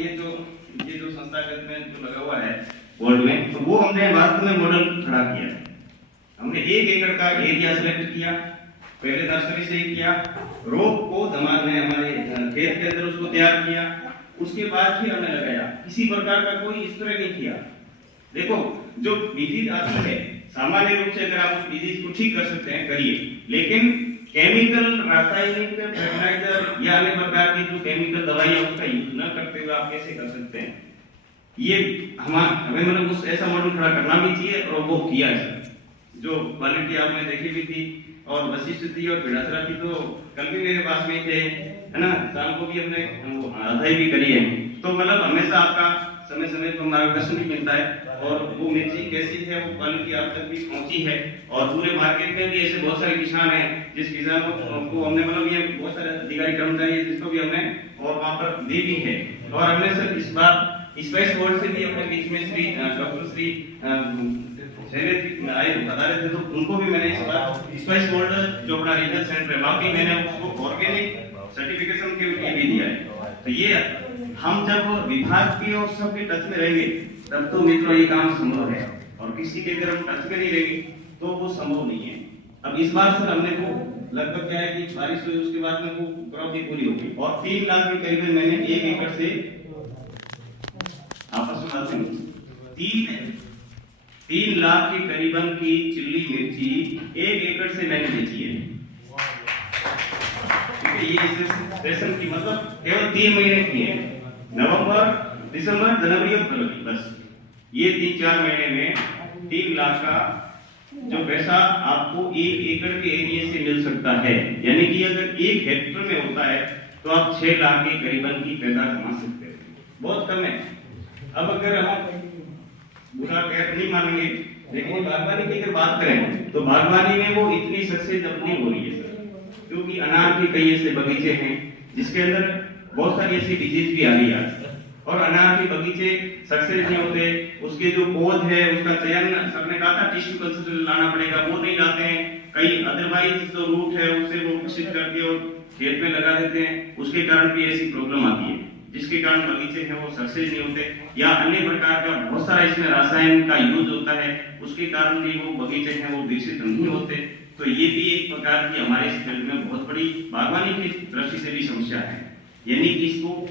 ये जो संस्थागत में जो लगा हुआ है बोर्ड में, तो वो हमने वास्तव में मॉडल खड़ा किया है। हमने 1 एकड़ का एरिया सेलेक्ट किया, पहले नर्सरी से ही किया, रोप को दमाद में हमारे खेत के अंदर उसको तैयार किया, उसके बाद फिर हमने लगाया। किसी प्रकार का कोई स्प्रे नहीं किया। देखो जो डिजीज आती है सामान्य रूप से अगर आप उस डिजीज को ठीक कर सकते हैं करिए, लेकिन केमिकल रासायनिक फर्टिलाइजर या अन्य प्रकार की जो केमिकल दवाइयां उसका यूज न करते हुए आप कैसे कर सकते हैं? ये हमें मतलब उस ऐसा मॉडल खड़ा करना भी चाहिए और वो किया है सर। जो क्वालिटी आपने देखी भी थी और वशिष्ठ थी और पिड़ासरा थी, तो कल भी मेरे पास में थे, है ना, शाम को भी हमने आधाई भी करी है। तो मतलब हमेशा आपका समय समय पर मार्गदर्शन भी मिलता है और वो मिर्ची कैसी है वो क्वालिटी आप तक भी पहुंची है। और पूरे मार्केट में भी ऐसे बहुत सारे किसान हैं जिस किसान को हमने मतलब ये बहुत सारे अधिकारी कर्मचारी है जिसको भी हमने और वहां पर दी भी है। और हमने सर इस बार स्पाइस बोर्ड से भी अपने बीच में श्री डॉक्टर श्री आए बता रहे थे, तो उनको भी मैंने इस बार स्पाइस बोर्ड जो अपना रीजनल सेंटर है वहां भी मैंने उसको ऑर्गेनिक सर्टिफिकेशन के लिए भी दिया है। तो ये हम जब विभाग के और सबके टच में रहेंगे तब तो मित्रों ये काम संभव है, और किसी के अगर हम टच में नहीं रहेंगे तो वो संभव नहीं है। अब इस बार सर हमने को लगभग क्या है कि बारिश हुई, उसके बाद में वो क्रॉप भी पूरी हो गई और 3 लाख के करीब मैंने 1 एकड़ से आपस में बात नहीं 3 लाख के करीबन की चिल्ली मिर्ची 1 एकड़ से मैंने बेची है। ये सेशन की मतलब केवल 3 महीने की है, नवंबर, दिसंबर, जनवरी और फरवरी, बस ये 3-4 महीने में 3 लाख का जो पैसा आपको 1 एकड़ के एरिया से मिल सकता है। यानी कि अगर 1 हेक्टेयर में होता है तो आप 6 लाख के करीबन की पैदावार कमा सकते हैं, बहुत कम है। अब अगर हम बुरा कह नहीं मानेंगे, लेकिन बागवानी की अगर बात करें तो बागवानी में वो इतनी सक्सेस अपनी हो रही है सर, क्योंकि अनार के कई ऐसे बगीचे हैं जिसके अंदर बहुत सारी ऐसी डिजीज भी आ रही है और अनार के बगीचे सक्सेस नहीं होते। उसके जो पौध है उसका चयन सबने कहा था टिश्यू कल्चर लाना पड़ेगा, वो नहीं लाते हैं। कई अदरवाइज जो रूट है उससे वो विकसित करके और खेत में लगा देते हैं, उसके कारण भी ऐसी प्रॉब्लम आती है जिसके कारण बगीचे हैं वो सक्सेस नहीं होते, या अन्य प्रकार का बहुत सारा इसमें रासायन का यूज होता है, उसके कारण भी वो बगीचे हैं वो विकसित नहीं होते। तो ये भी एक प्रकार की हमारे इस फील्ड में बहुत बड़ी बागवानी की दृष्टि से भी समस्या है। यानी कि इसको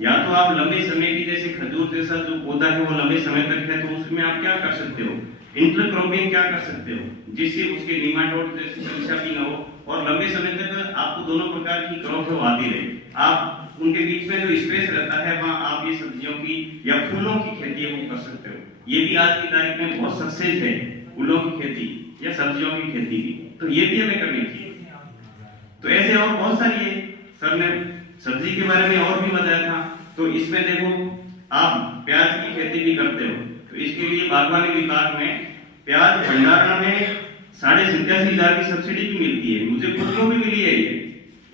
या तो आप लंबे समय की जैसे खजूर जैसा जो पौधा है वो लंबे समय तक है, तो उसमें आप क्या कर सकते हो, इंटरक्रॉपिंग क्या कर सकते हो जिससे उसके निमाटोड जैसी समस्या भी न हो और लंबे समय तक आपको दोनों प्रकार की क्रॉप आती रहे। आप उनके बीच में जो स्पेस रहता है वहां आप ये सब्जियों की या फूलों की खेती है वो कर सकते हो। ये भी आज की तारीख में बहुत सक्सेस है, फूलों की खेती या सब्जियों की खेती की, तो ये भी हमें करनी चाहिए। तो ऐसे और बहुत सारी है, सर ने सब्जी के बारे में और भी बताया था। तो इसमें देखो आप प्याज की खेती भी करते हो, तो इसके लिए बागवानी विभाग में प्याज भंडारण में 87,500 की सब्सिडी भी मिलती है, मुझे खुद को भी मिली है ये,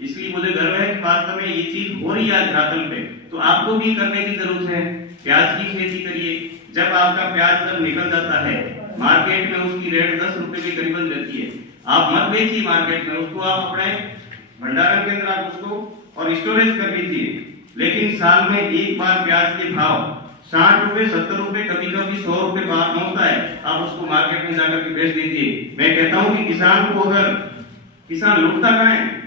इसलिए मुझे गर्व है कि वास्तव में ये चीज हो रही है धरातल पे। तो आपको भी करने की जरूरत है, प्याज की खेती करिए। जब आपका प्याज जब निकल जाता है मार्केट में उसकी रेट 10 रुपए के करीबन रहती है, आप मत बेचिए मार्केट में, उसको आप अपने भंडारण के अंदर आप उसको और स्टोरेज कर लीजिए। लेकिन साल में एक बार प्याज के भाव 60 रुपए, 70 रुपए, कभी कभी 100 रुपए बाहर पहुंचता है, आप उसको मार्केट में जाकर के बेच दीजिए। मैं कहता हूं कि किसान को अगर किसान लुटता कहां है,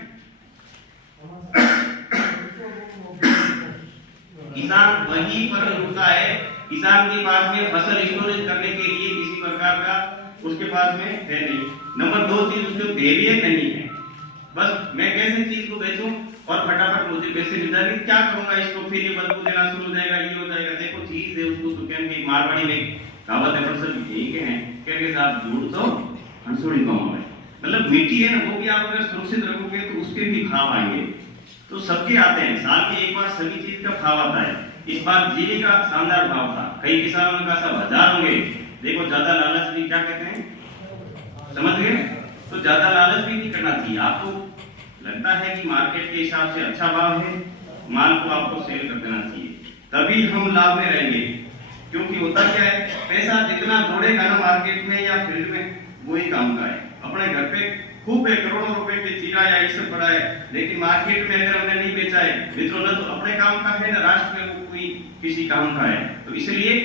किसान वहीं पर लुटता है। किसान के पास में फसल स्टोरेज करने के लिए किसी प्रकार का उसके पास में है नहीं। नंबर 2 चीज उसके धैर्य नहीं है, बस मैं कैसे चीज को बेचूं और फटाफट मुझे पैसे मिल जाएंगे, क्या करूंगा इसको, फिर ये बदबू देना शुरू हो जाएगा, ये हो जाएगा। देखो चीज है उसको तो कहेंगे मारवाड़ी में कहावत है, पर सब यही कहेंगे साहब झूठ तो हंसोड़ी कमाओ है, मतलब मिट्टी है ना वो भी आप अगर सुरक्षित रखोगे तो उसके भी भाव आएंगे। तो सबके आते हैं, साल में एक बार सभी चीज का भाव आता है। इस बार जीरे का शानदार भाव था, कई किसानों का सब 1000 होंगे। देखो ज्यादा लालच भी क्या कहते हैं, समझ गए? तो ज्यादा लालच भी नहीं करना चाहिए। आपको लगता है कि मार्केट के हिसाब से अच्छा भाव है, माल को आपको सेल कर देना चाहिए, तभी हम लाभ में रहेंगे। क्योंकि होता क्या है, पैसा जितना दौड़ेगा ना मार्केट में या फील्ड में वही काम का है। अपने घर पे खूब है, करोड़ों रुपए के जीरा या ये पड़ा है, लेकिन मार्केट में अगर हमने नहीं बेचा है मित्रों ना, तो अपने काम का है ना राष्ट्र में वो कोई किसी काम का है, तो इसलिए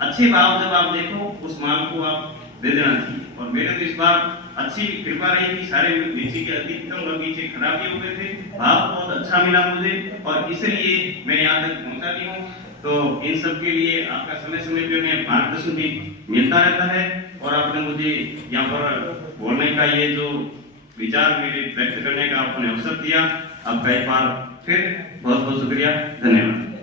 अच्छे भाव जब आप देखो उस माल को आप दे देना चाहिए। और मेरे तो इस बार अच्छी कृपा रही कि सारे लीची के अधिकतम बगीचे खराब ही हो गए थे, भाव बहुत अच्छा मिला मुझे और इसलिए मैं यहाँ तक पहुँचा भी हूँ। तो इन सब के लिए आपका समय समय पे मैं मार्गदर्शन भी मिलता रहता है और आपने मुझे यहाँ पर बोलने का ये जो विचार मेरे व्यक्त करने का आपने अवसर दिया, आपका एक बार फिर बहुत बहुत शुक्रिया, धन्यवाद।